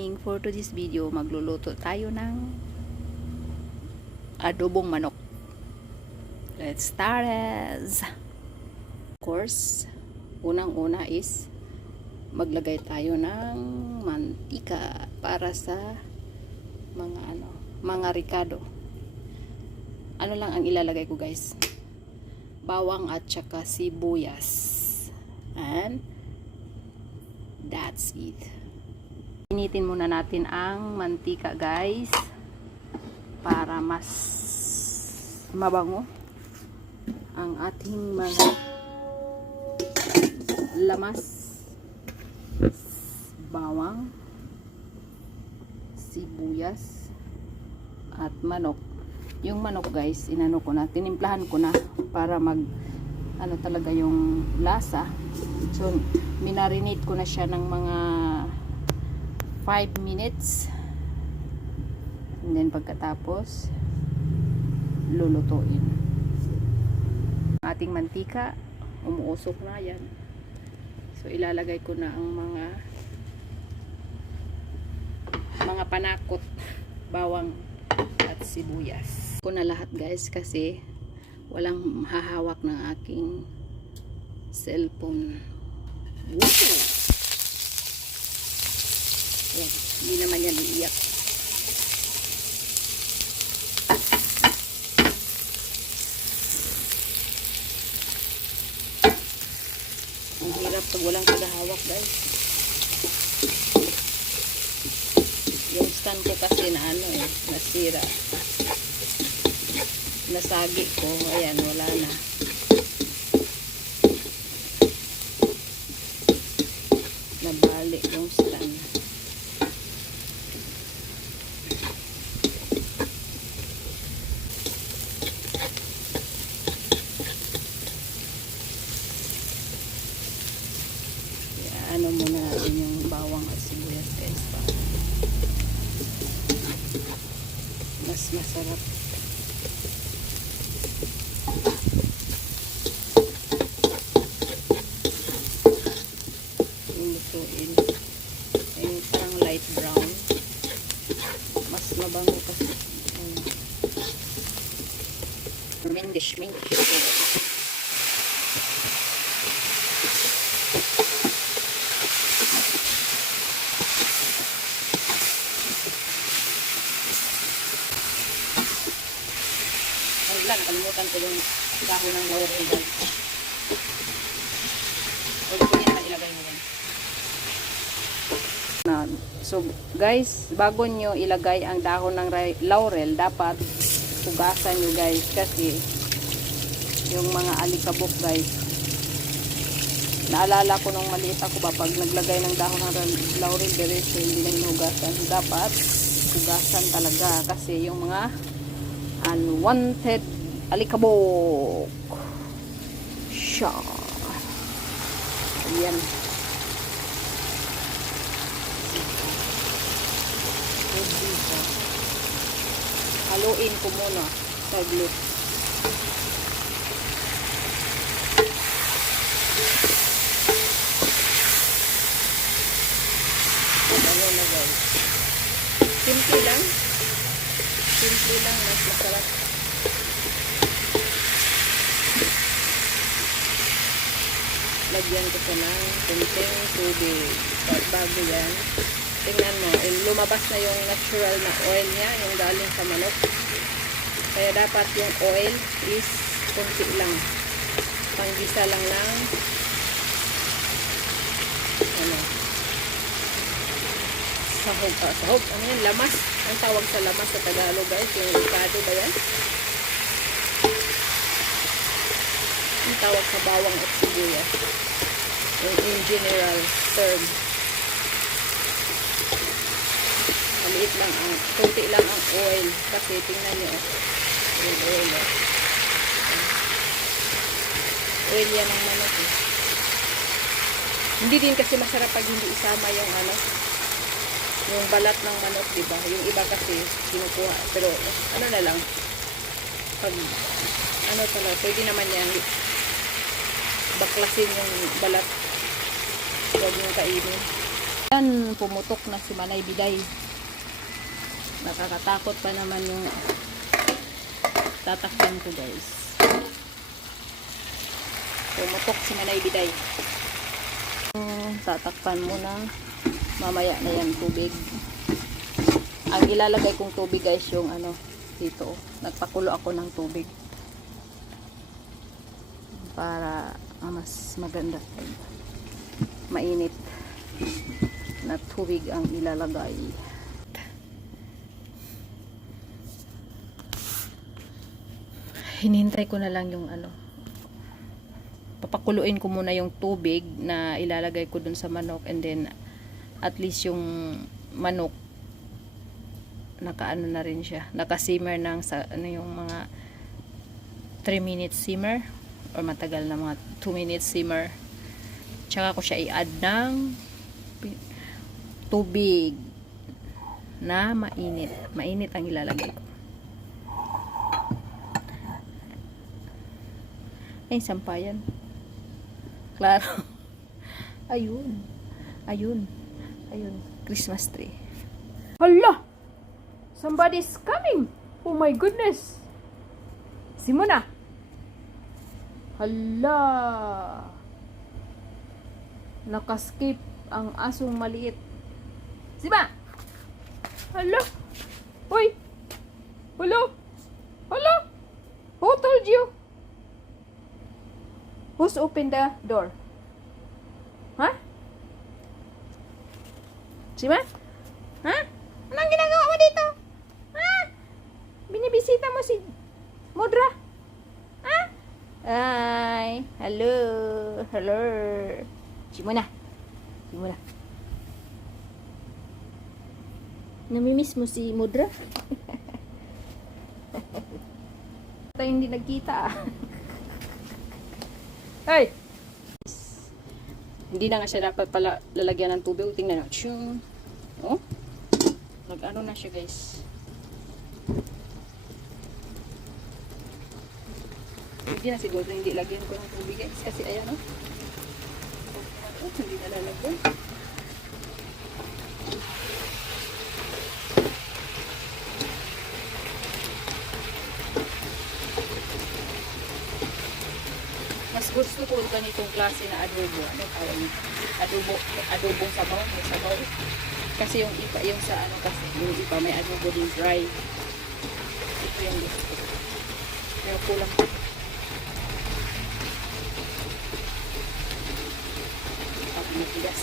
morning. For today's video, magluluto tayo ng adobong manok. Let's start it! Of course, unang-una is maglagay tayo ng mantika para sa mga ricado. Ano lang ang ilalagay ko, guys? Bawang at saka sibuyas. And that's it. Initin muna natin ang mantika, guys, para mas mabango ang ating mga lamas. Bawang, sibuyas at manok. Yung manok, guys, inano ko na, tinimplahan ko na para mag talaga yung lasa. So minarinate ko na siya ng mga 5 minutes, and then pagkatapos lulutuin. Ating mantika umuusok na yan, so ilalagay ko na ang mga panakot, bawang at sibuyas ko na lahat, guys, kasi walang hahawak ng aking cellphone. Yan, hindi naman yan iiyak. Ang hirap pag walang tagahawak, guys. Yung stand ko kasi na nasira. Nasagi ko. Ayan, wala na. Nabali yung stand. Ano muna natin yung bawang at sibuyas, guys, para mas masarap. Lutuin yung parang light brown, mas mabango kasi. Mindish kalimutan ko yung dahon ng laurel, guys. Huwag ko yan na ilagay mo yan. So guys, bago nyo ilagay ang dahon ng laurel, dapat hugasan nyo, guys, kasi yung mga alikabok, guys, naalala ko nung maliit ako ba, pag naglagay ng dahon ng laurel, diretso hindi na hinugasan. Dapat hugasan talaga kasi yung mga unwanted alikabok siya. Ayan. Haluin ko muna saglit. Ayan na, guys. Simple lang, mas masarap. Lagyan ko siya ng kunting tubig bago yan. Tingnan mo, lumabas na yung natural na oil niya, yung galing sa manok. Kaya dapat yung oil is kunti lang, panggisa lang ng sahog. Ano yan? Lamas. Ang tawag sa lamas sa Tagalog, guys, yung ricado ba yan? Ang tawag sa bawang at sibuyas, in general term. Maliit lang kunti lang ang oil, kasi tingnan nyo yung oil, oil yan ng manok, eh. Hindi din kasi masarap pag hindi isama yung yung balat ng manok, diba? Yung iba kasi kinukuha, pero na lang, pag talaga, pwede naman yan baklasin yung balat, huwag yung kainin. Yan, pumutok na si Manay Biday. Nakakatakot pa naman yung tatakpan ko, guys. Pumutok si Manay Biday. Tatakpan muna. Mamaya na yan tubig. Ang ilalagay kong tubig, guys, yung ano, dito. Nagpakulo ako ng tubig. Para mas maganda. Mainit na tubig ang ilalagay. Hinihintay ko na lang yung ano. Papakuluin ko muna yung tubig na ilalagay ko dun sa manok, and then at least yung manok nakaano na rin siya. Naka-simmer ng sa ano yung mga 3 minutes simmer or matagal na mga 2 minutes simmer. Tsaka ko siya i-add ng tubig na mainit. Mainit ang ilalagay ko. Ay, sampayan. Klaro. Ayun. Ayun. Ayun. Christmas tree. Hala! Somebody's coming! Oh my goodness! Simona! Hala! Nakaskip ang asong maliit. Sima! Hala! Hoy! Hello! Hello! Who told you? Who's opened the door? Ha? Sima? Ha? Anong ginagawa mo dito? Ha? Binibisita mo si Modra? Ha? Hi! Hello! Hello! Simona! Simona! Namimiss mo si Modra? Tayo hindi nagkita ah. Hey! Hindi na nga siya dapat pala lalagyan ng tubig. Tingnan na. Tsyung. Oh? Nag-ano na siya, guys. Hindi na siguro hindi lagyan ko ng tubig, guys. Kasi ayan, oh. Hindi na lalagyan. Mas gusto ko ganitong klase na adobo. Ano tawag niyo? Adobong sabaw, may sabaw. Kasi yung iba, yung sa ano kasi, yung iba may adobo din dry. Ito yung gusto ko. Pero kulang ko. Pag matigas.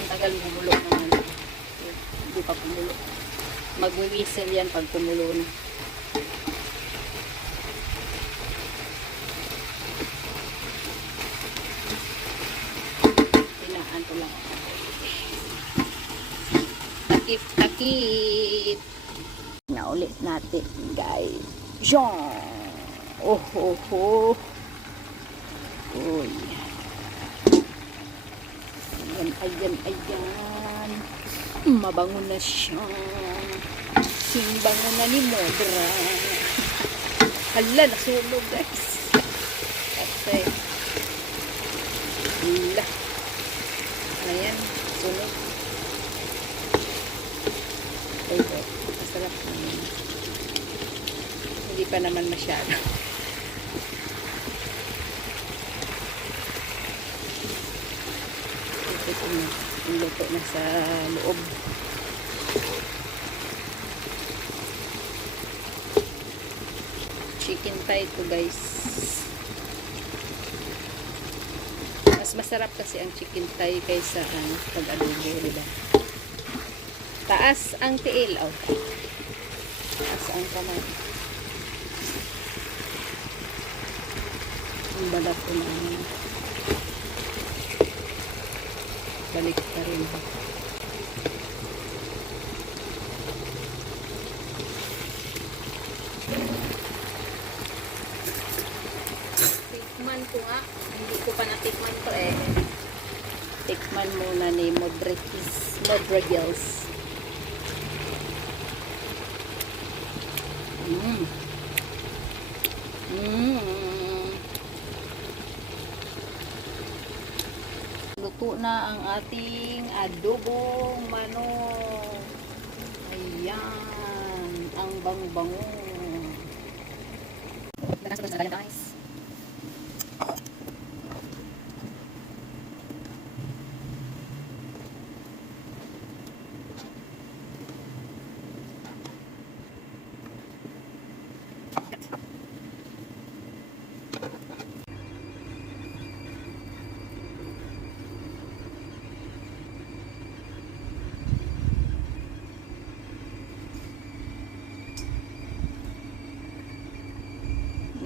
Ang tagal kumulo naman. Hindi pa kumulo. Mag-whistle yan pag kumulo na. Takip na ulit natin, guys. Jong! Oh, oh, oh. Uy. Ayan, ayan, ayan. Mabango na siya. Simbango na ni Modra. Hala, nasunog, guys. Kasi, hala. Ayan, sunog. Ito, masarap naman. Hindi pa naman masyado. Ito na, luto na sa loob. Chicken thigh ito, guys. Mas masarap kasi ang chicken thigh kaysa ang pag-adobo, diba? Taas ang tiil. Oh. Taas ang kamay. Ang balat ko na. Balik pa rin. Tikman ko nga. Hindi ko pa natikman ko eh. Tikman muna ni Modra Girls. luto na ang ating adobong manok. Ayan, ang bang-bango. Nakasunod na guys.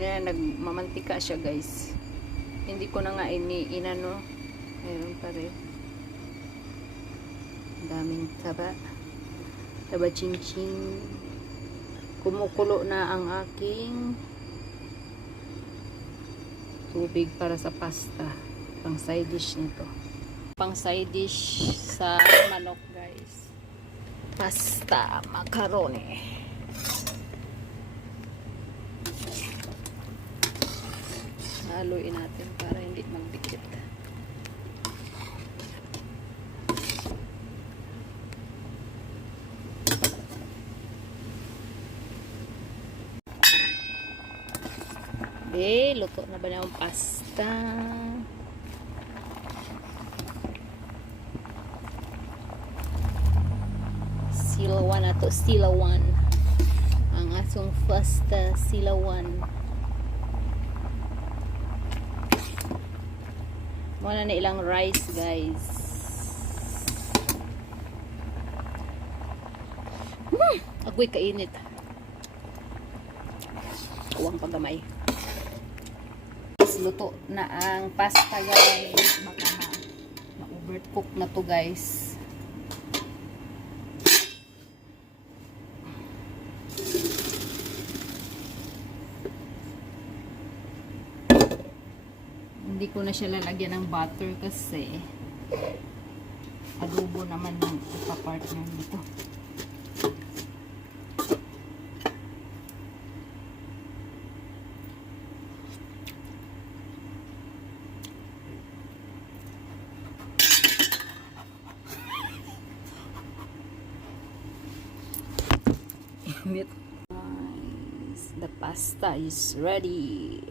Yan, nagmamantika siya guys. Hindi ko na nga inano. Meron pa rin. Ang daming taba. Taba ching-ching. Kumukulo na ang aking tubig para sa pasta. Pang side dish nito. Pang side dish sa manok guys. Pasta, macaroni. Haluin natin para hindi magdikit. Luto na ba na yung pasta? Silawan na to, silawan. Ang asong pasta, silawan. Muna na ilang rice guys. Agoy kainit. Kuwang paggamay. Luto na ang pasta guys. Baka ma-overcook na to guys. Hindi ko na siya lalagyan ng butter kasi adobo naman ng ipapartner nito. Nice. The pasta is ready.